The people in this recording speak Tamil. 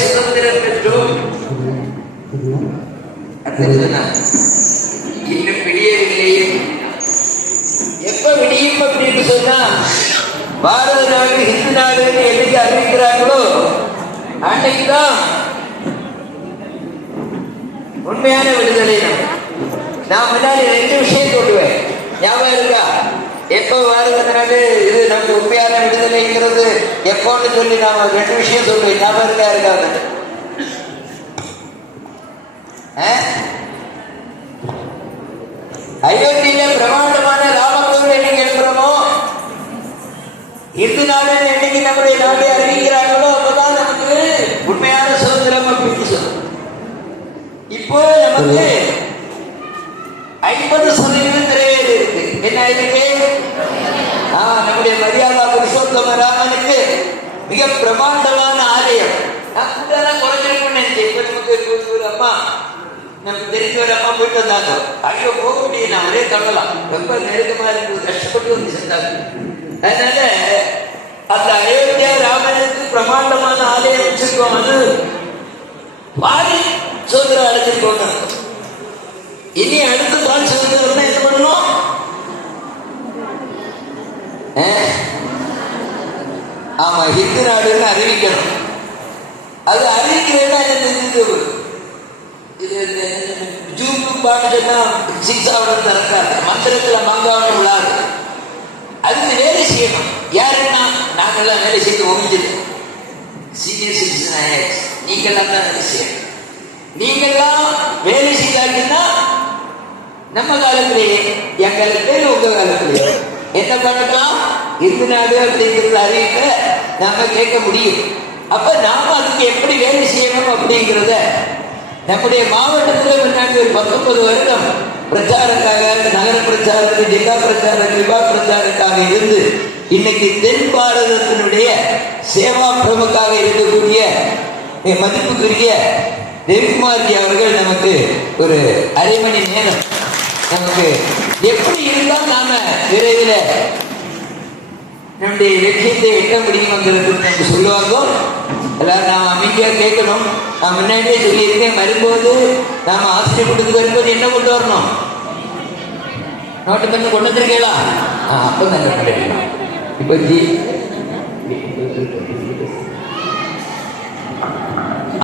சுதந்திரம் பெற்றோம் இன்னும் விடியவில்லையே எப்ப விடியும் அப்படின்னு சொன்னா பாரத நாடு இந்து நாடுன்னு என்னைக்கு அறிவிக்கிறார்களோ அன்னைக்குதான் உண்மையான விடுதலை நான் முன்னாடி ரெண்டு விஷயம் சொல்லுவேன் ஞாபகம் இருக்கா எப்ப பாரத நாடு இது நம்ம சொல்லி நான் ஒரு ரெண்டு விஷயம் சொல்லுவேன் ஞாபகம் இருக்கா இருக்காது அயோத்தியில பிரமாண்டமான ராமகோவில் என்னைக்கு எழுப்புறோமோ இந்து நாடு என்னைக்கு நம்முடைய நாட்டை அறிவிக்கிறார்களோ அப்பதான் நமக்கு உண்மையான சுதந்திரம் அப்படின்னு சொல்லும் இப்போ நமக்கு ஐம்பது சதவீதம் நிறைவேறி இருக்கு. என்ன இருக்கு ஆ, நம்முடைய மரியாதா புருஷோத்தம ராமனுக்கு மிக பிரமாண்டமான ஆலயம். நான் கூட்டெல்லாம் குறைஞ்சிருக்கும்னு நினைச்சேன். இப்ப நமக்கு ஒரு அம்மா நமக்கு தெரிஞ்ச ஒரு அம்மா போயிட்டு வந்தாங்க. ஐயோ போக முடியும் நான் ஒரே தள்ளலாம் ரொம்ப நெருக்கமா இருக்கு கஷ்டப்பட்டு வந்து சென்றாங்க அதனால அந்த அயோத்தியா ராமனுக்கு பிரமாண்டமான ஆலயம் வச்சிருக்கோம். அது பாரி சுதந்திரம் ஆமா ஹிந்து நாடுன்னு அறிவிக்கணும். அது அறிவிக்கிறேன்னா என்ன இது இது இந்த ஜூக்கு பாட்டு சொன்னா சிக்ஸ் ஆவணம் திறக்காது மந்திரத்தில் மங்காவணம் விழாது அதுக்கு வேலை செய்யணும். யாருன்னா நாங்கெல்லாம் வேலை செய்து ஒழிஞ்சது. சீனியர் சிட்டிசன் ஆயாச்சு நீங்கெல்லாம் தான் வேலை செய்யணும். நீங்கெல்லாம் வேலை செய்தாங்கன்னா நம்ம காலத்திலேயே என் காலத்திலே உங்க காலத்திலேயே என்ன பண்ணலாம்? இந்து நாடு அப்படிங்கிறது அறிவிக்க நாம கேட்க முடியும் அப்ப நாம அதுக்கு எப்படி வேலை செய்யணும் அப்படிங்கிறத நம்முடைய மாவட்டத்தில் முன்னாடி ஒரு பத்தொன்பது வருடம் பிரச்சாரக்காக நகர பிரச்சாரத்தில் ஜில்லா பிரச்சாரம் விபா பிரச்சாரக்காக இருந்து இன்னைக்கு தென் பாரதத்தினுடைய சேவா பிரமுக்காக இருக்கக்கூடிய மதிப்புக்குரிய தேவிகுமார்ஜி அவர்கள் நமக்கு ஒரு அரை மணி நேரம் நமக்கு எப்படி இருந்தால் நாம விரைவில் நம்முடைய லட்சியத்தை எட்ட முடியும் என்று சொல்லுவாங்க. எல்லாரும் நாம் அமைதியாக கேட்கணும். நான் முன்னாடியே சொல்லியிருக்கேன். வரும்போது நாம் ஆசிரியர் வரும்போது என்ன கொண்டு வரணும்? நோட்டு பண்ணி கொண்டு வந்திருக்கீங்களா? அப்போ நல்ல இப்போ